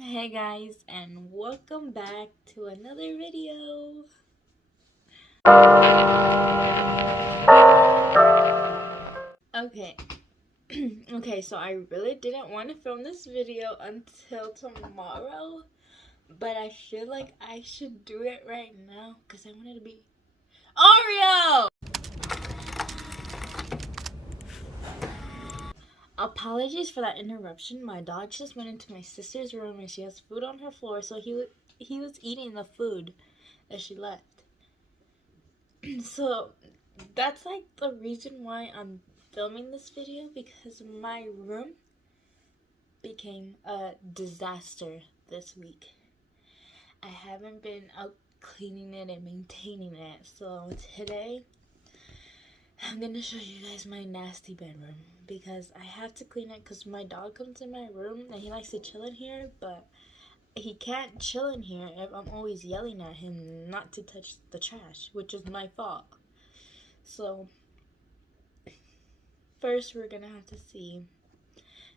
Hey guys, and welcome back to another video. Okay, okay, so I really didn't want to film this video until tomorrow, but I feel like I should do it right now because I want it to be Oreo! Apologies for that interruption. My dog just went into my sister's room and she has food on her floor, so he was eating the food that she left. So that's like the reason why I'm filming this video, because my room became a disaster this week. I haven't been out cleaning it and maintaining it, so today I'm gonna show you guys my nasty bedroom because I have to clean it because my dog comes in my room and he likes to chill in here, but he can't chill in here if I'm always yelling at him not to touch the trash, which is my fault. So first we're gonna have to see.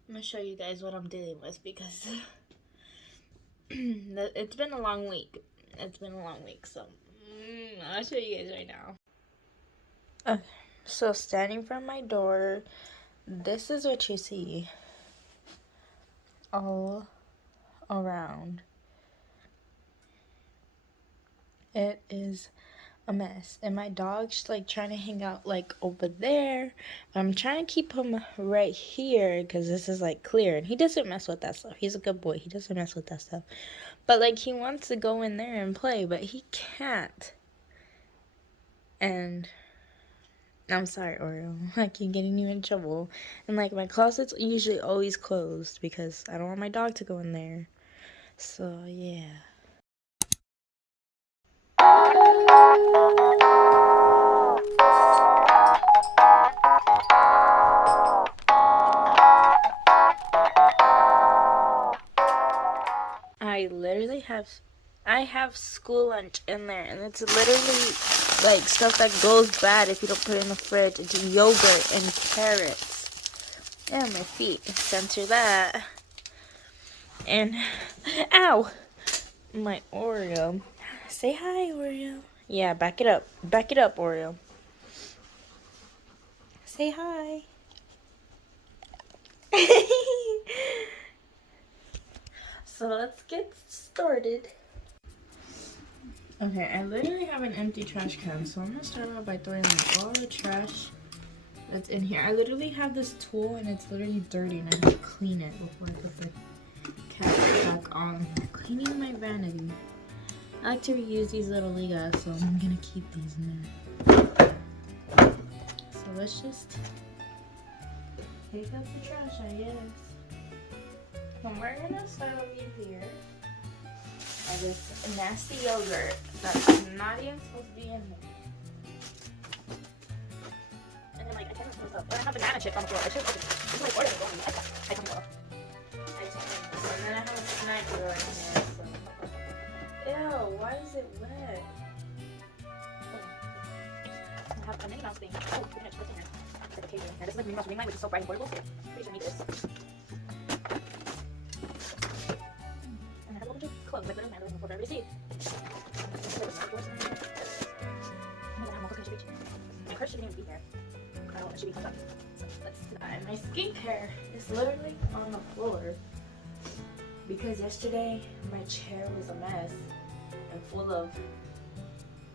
I'm gonna show you guys what I'm dealing with because it's been a long week. So I'll show you guys right now. Okay, so standing from my door, this is what you see all around. It is a mess, and my dog's like trying to hang out like over there. I'm trying to keep him right here because this is like clear, and he doesn't mess with that stuff. He's a good boy. He doesn't mess with that stuff, but like he wants to go in there and play, but he can't. And I'm sorry, Oreo, I keep getting you in trouble. And like my closet's usually always closed because I don't want my dog to go in there. So yeah. I have school lunch in there, and it's literally like stuff that goes bad if you don't put it in the fridge. It's yogurt and carrots. And my feet, censor that. And ow, my Oreo. Say hi, Oreo. Yeah, back it up, Oreo. Say hi. So let's get started. Okay, I literally have an empty trash can, so I'm gonna start off by throwing like all the trash that's in here. I literally have this tool and it's literally dirty and I have to clean it before I put the cap back on. Cleaning my vanity. I like to reuse these little ligas, so I'm gonna keep these in there. So let's just take out the trash, I guess. And we're gonna start over here. This nasty yogurt that's not even supposed to be in here. And then like I can't supposed to. I have banana chips on the floor. I should open it. It's like order going. I can go. And then I have a snack drawer in here. So. Ew, why is it wet? I have a Minnie Mouse thing. Oh, we're gonna put it in here. It's like a table. And this is like Minnie Mouse ring light, which is so bright and portable. So pretty sure I need this. And I have a bunch of clothes. Like literally my living room for everybody to see. My purse shouldn't even be here. I don't want it to be tucked up. So let's do that. And my skincare is literally on the floor because yesterday my chair was a mess and full of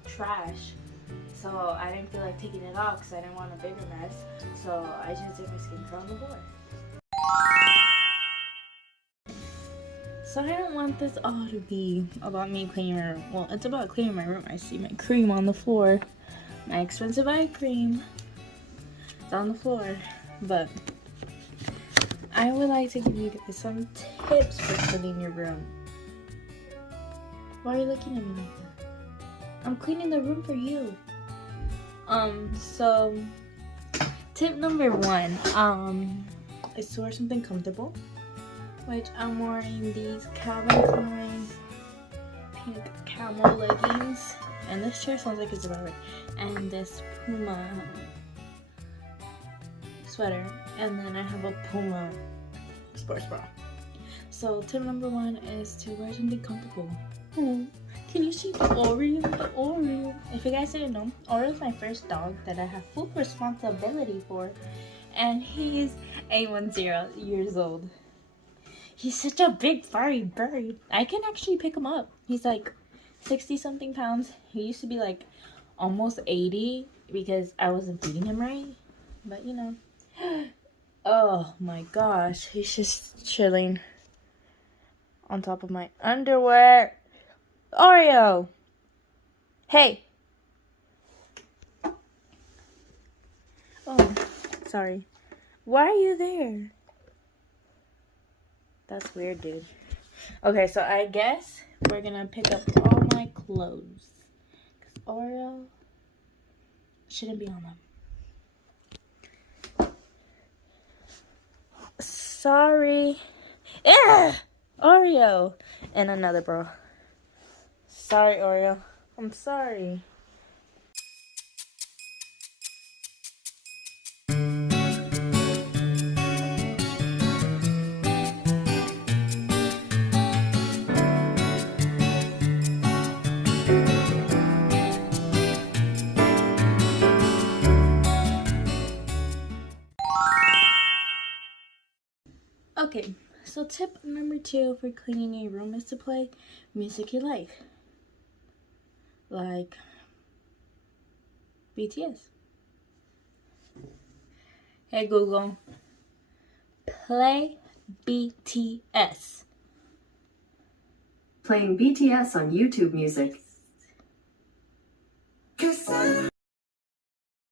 trash. So I didn't feel like taking it off because I didn't want a bigger mess. So I just did my skincare on the floor. So I don't want this all to be about me cleaning my room. Well, it's about cleaning my room. I see my cream on the floor. My expensive eye cream is on the floor. But I would like to give you guys some tips for cleaning your room. Why are you looking at me like that? I'm cleaning the room for you. So tip number 1, is to wear something comfortable. Which I'm wearing these Calvin Klein pink camel leggings, and this chair sounds like it's about right, and this Puma sweater, and then I have a Puma sports bra. So tip number 1 is to wear something comfortable. Can you see the Oreo? The Oreo. If you guys didn't know, Oreo is my first dog that I have full responsibility for, and he's 810 years old. He's such a big furry bird. I can actually pick him up. He's like 60 something pounds. He used to be like almost 80 because I wasn't feeding him right. But you know. Oh my gosh. He's just chilling on top of my underwear. Oreo! Hey! Oh, sorry. Why are you there? That's weird, dude. Okay, so I guess we're gonna pick up all my clothes. Because Oreo shouldn't be on them. Sorry. Ugh! Oreo! And another bra. Sorry, Oreo. I'm sorry. Okay, so tip number 2 for cleaning your room is to play music you like BTS. Hey Google, play BTS. Playing BTS on YouTube Music.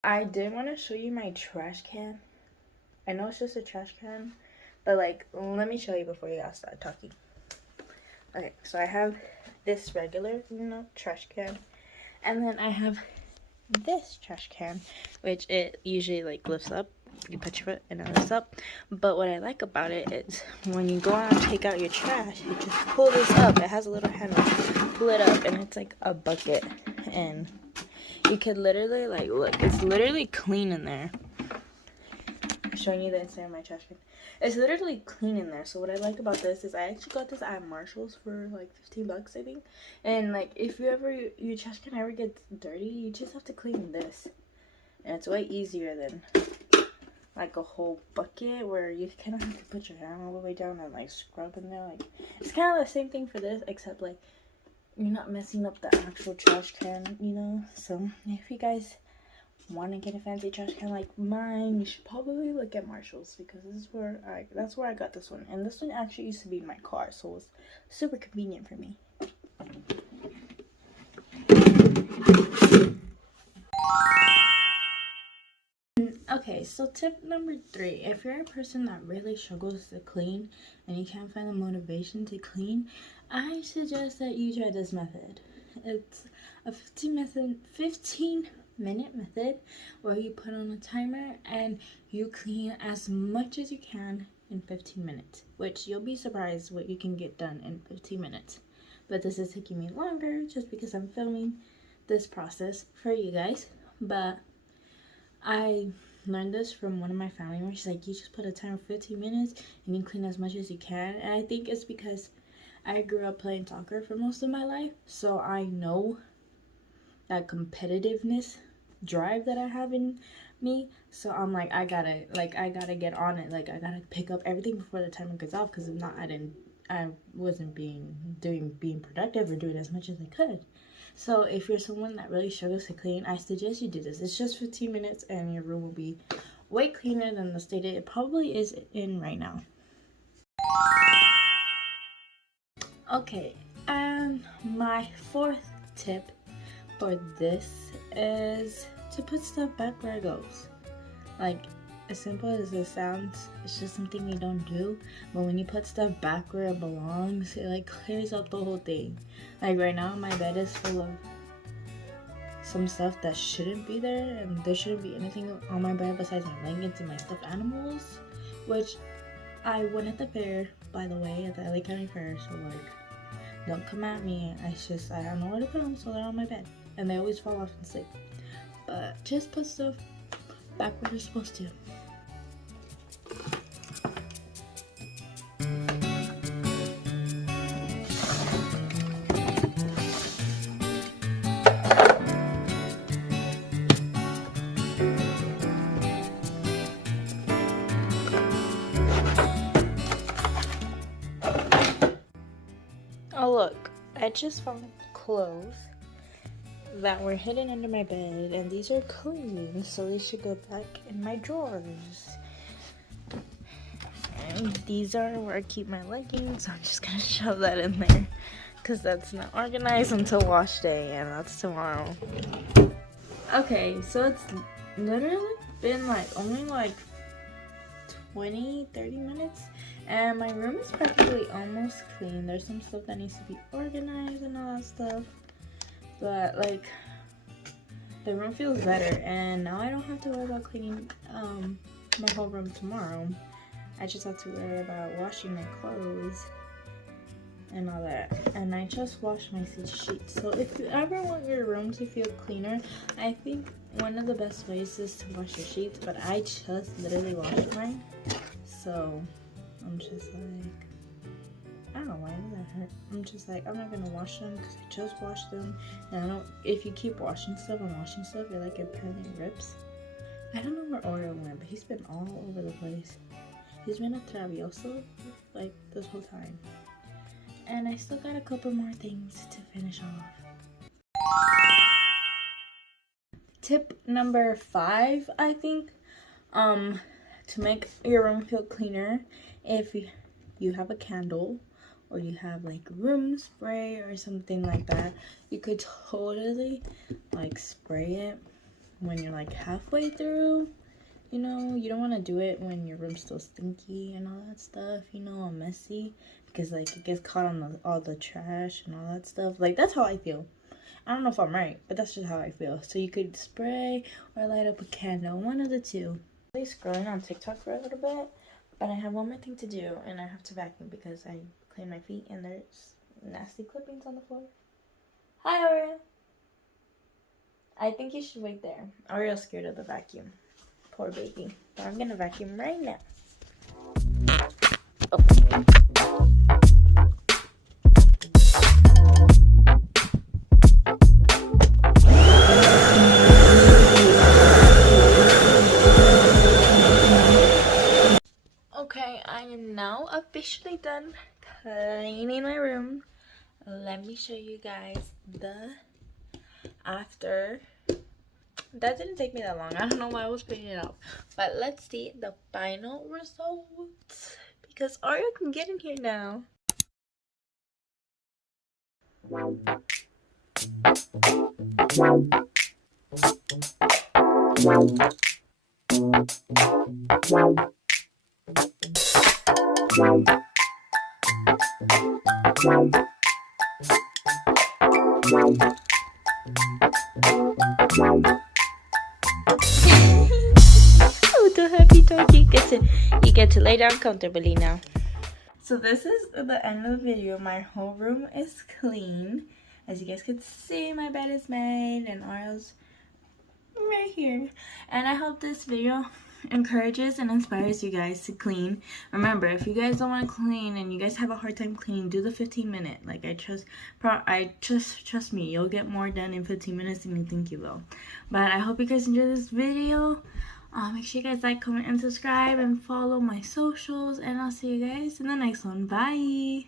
I did want to show you my trash can. I know it's just a trash can, but like, let me show you before you guys start talking. Okay, so I have this regular, trash can, and then I have this trash can, which it usually like lifts up. You put your foot and it lifts up. But what I like about it is when you go out and take out your trash, you just pull this up. It has a little handle. Pull it up, and it's like a bucket, and you could literally like look. It's literally clean in there. I'm showing you the inside of my trash can. It's literally clean in there. So what I like about this is I actually got this at Marshall's for like $15, I think. And like if your trash can ever gets dirty, you just have to clean this, and it's way easier than like a whole bucket where you kind of have to put your hand all the way down and like scrub in there. Like it's kind of the same thing for this, except like you're not messing up the actual trash can, So if you guys want to get a fancy trash can like mine, you should probably look at Marshall's, because that's where I got this one. And this one actually used to be in my car, so it was super convenient for me. Okay, so tip number 3, if you're a person that really struggles to clean and you can't find the motivation to clean, I suggest that you try this method. It's a 15-minute method where you put on a timer and you clean as much as you can in 15 minutes, which you'll be surprised what you can get done in 15 minutes. But this is taking me longer just because I'm filming this process for you guys. But I learned this from one of my family members. She's like, you just put a timer for 15 minutes and you clean as much as you can. And I think it's because I grew up playing soccer for most of my life, so I know that competitiveness drive that I have in me. So I'm like, I gotta get on it. Like I gotta pick up everything before the timer goes off, because if not, I wasn't being productive or doing as much as I could. So if you're someone that really struggles to clean, I suggest you do this. It's just 15 minutes and your room will be way cleaner than the state it probably is in right now. Okay, and my 4th tip for this is to put stuff back where it goes. Like, as simple as it sounds, it's just something you don't do, but when you put stuff back where it belongs, it like clears up the whole thing. Like right now my bed is full of some stuff that shouldn't be there, and there shouldn't be anything on my bed besides my blankets and my stuffed animals, which I won at the fair, by the way, at the LA County Fair, so like, don't come at me. I don't know where to put them, so they're on my bed, and they always fall off and sleep. But just put stuff back where you're supposed to. look, I just found clothes that were hidden under my bed, and these are clean, so they should go back in my drawers. And these are where I keep my leggings. I'm just gonna shove that in there because that's not organized until wash day, and that's tomorrow. Okay, so it's literally been like only like 20-30 minutes, and my room is practically almost clean. There's some stuff that needs to be organized and all that stuff, but like the room feels better, and now I don't have to worry about cleaning my whole room tomorrow. I just have to worry about washing my clothes and all that. And I just washed my sheets. So if you ever want your room to feel cleaner, I think one of the best ways is to wash your sheets. But I just literally washed mine. So I'm just like, I don't know why does that hurt. I'm just like, I'm not gonna wash them because I just washed them. And I don't, if you keep washing stuff and washing stuff, you're like, it apparently rips. I don't know where Oreo went, but he's been all over the place. He's been a Travioso like this whole time. And I still got a couple more things to finish off. Tip number 5, I think, to make your room feel cleaner, if you have a candle or you have like room spray or something like that, you could totally like spray it when you're like halfway through. You know, you don't want to do it when your room's still stinky and all that stuff, you know, all messy, because like it gets caught on all the trash and all that stuff. Like, that's how I feel. I don't know if I'm right, but that's just how I feel. So you could spray or light up a candle, one of the two. I'm really scrolling on TikTok for a little bit, but I have one more thing to do, and I have to vacuum because I cleaned my feet and there's nasty clippings on the floor. Hi, Oreo. I think you should wait there. Oreo's scared of the vacuum. Poor baby. But I'm gonna vacuum right now. Oh. Okay, I am now officially done cleaning my room. Let me show you guys the after. That didn't take me that long. I don't know why I was putting it up. But let's see the final results. Because Oreo can get in here now. Oh, the happy dog. You get to lay down comfortably now. So this is the end of the video. My whole room is clean. As you guys can see, my bed is made and Oreo's right here. And I hope this video encourages and inspires you guys to clean. Remember, if you guys don't want to clean and you guys have a hard time cleaning, do the 15-minute. Like, trust me, you'll get more done in 15 minutes than you think you will. But I hope you guys enjoyed this video. Make sure you guys like, comment, and subscribe, and follow my socials, and I'll see you guys in the next one. Bye!